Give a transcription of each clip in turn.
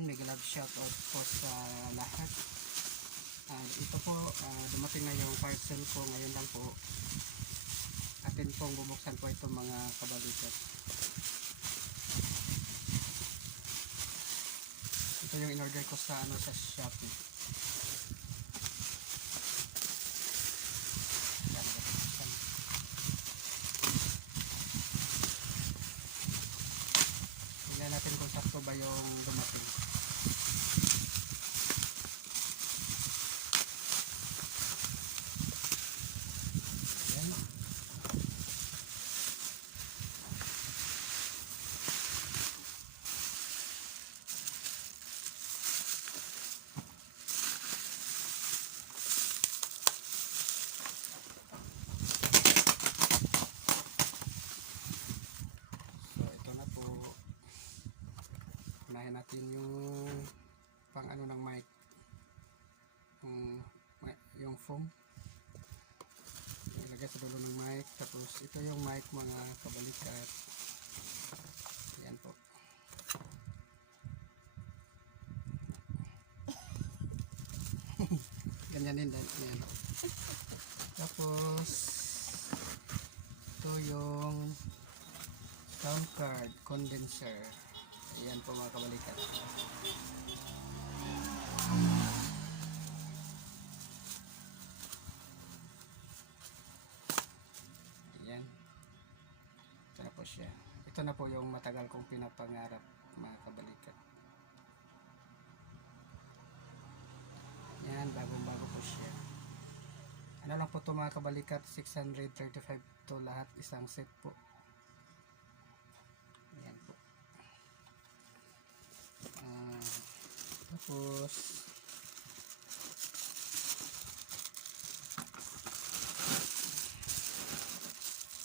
Ayan, mega love shoutout po sa lahat. Ito po, dumating na yung parcel ko ngayon lang po. Atin pong bubuksan po itong mga kabalikat. Ito yung in-order ko sa sa Shopee. Tingnan natin kung sakto ba yung dumating. Unahin natin yung pang ng mic, yung foam ilagay sa dulo ng mic. Tapos ito yung mic mga kabalikat. Yan po. Ganyan din. Yan. Tapos ito yung sound card condenser. Ayan po mga kabalikat. Ayan. Ito na po siya. Ito na po yung matagal kong pinapangarap mga kabalikat. Ayan, bagong-bago po siya. Ano lang po ito mga kabalikat, 635 to lahat, isang set po. Ayan po. Tapos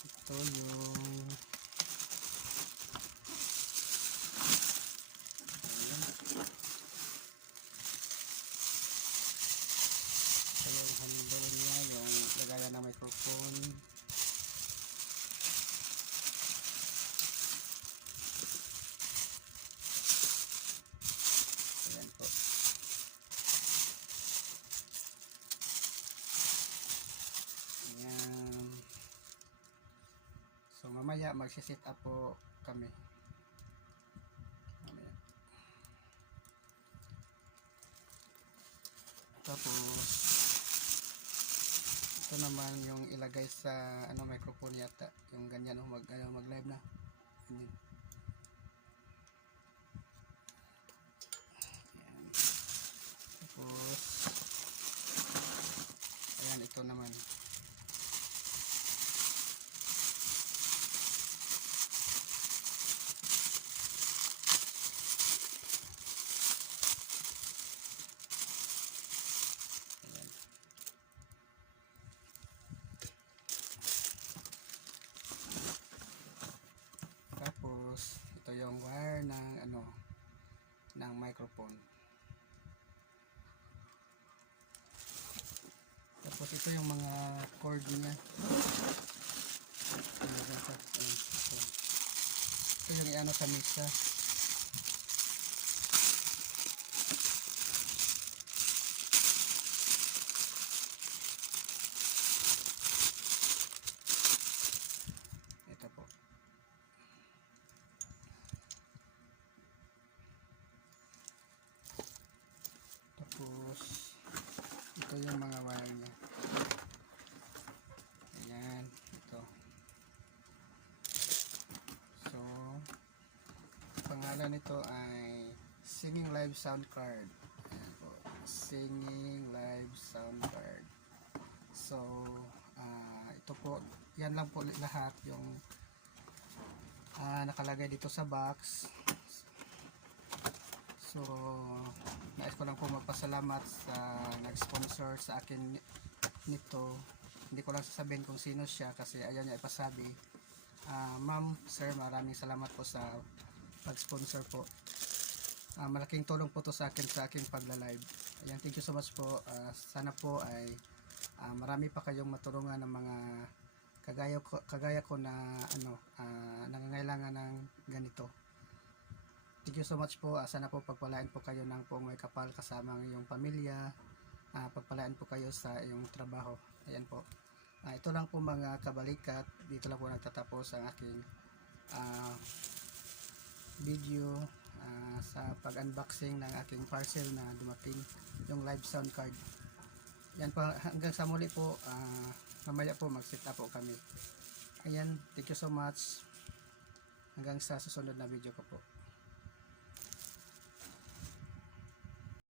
ito yung handle niya, yung lagayan ng microphone. Ayan po. Ayan. So mamaya magsiset up po kami. Mamaya. Tapos ito naman yung ilagay sa microphone yata, yung ganyan mag live na ganyan. Ayan. Tapos ayan, ito naman ito yung wire ng ng microphone. Tapos ito yung mga cord niya. Ito yung sa mesa. Ito po. Tapos ito yung mga wire niya. Ayan, ito. So pangalan nito ay Singing Live Sound Card. Ayan po, Singing Live Sound Card. So ito po, yan lang po lahat yung nakalagay dito sa box. So nais ko lang po magpasalamat sa nag-sponsor sa akin nito. Hindi ko lang sasabihin kung sino siya kasi ayaw niya ipasabi. Ma'am, sir, maraming salamat po sa pag-sponsor po. Malaking tulong po to sa akin sa aking pagla-live. Ayan, thank you so much po. Sana po ay marami pa kayong matulungan ng mga kagaya ko na nangangailangan ng ganito. Thank you so much po. Sana po pagpalain po kayo ng pong may kapal kasama ng iyong pamilya. Pagpalain po kayo sa iyong trabaho. Ayan po. Ito lang po mga kabalikat. Dito lang po nagtatapos ang aking video sa pag-unboxing ng aking parcel na dumating, yung live sound card. Yan po, hanggang sa muli po. Mamaya po mag-set up po kami. Ayan, thank you so much. Hanggang sa susunod na video ko po.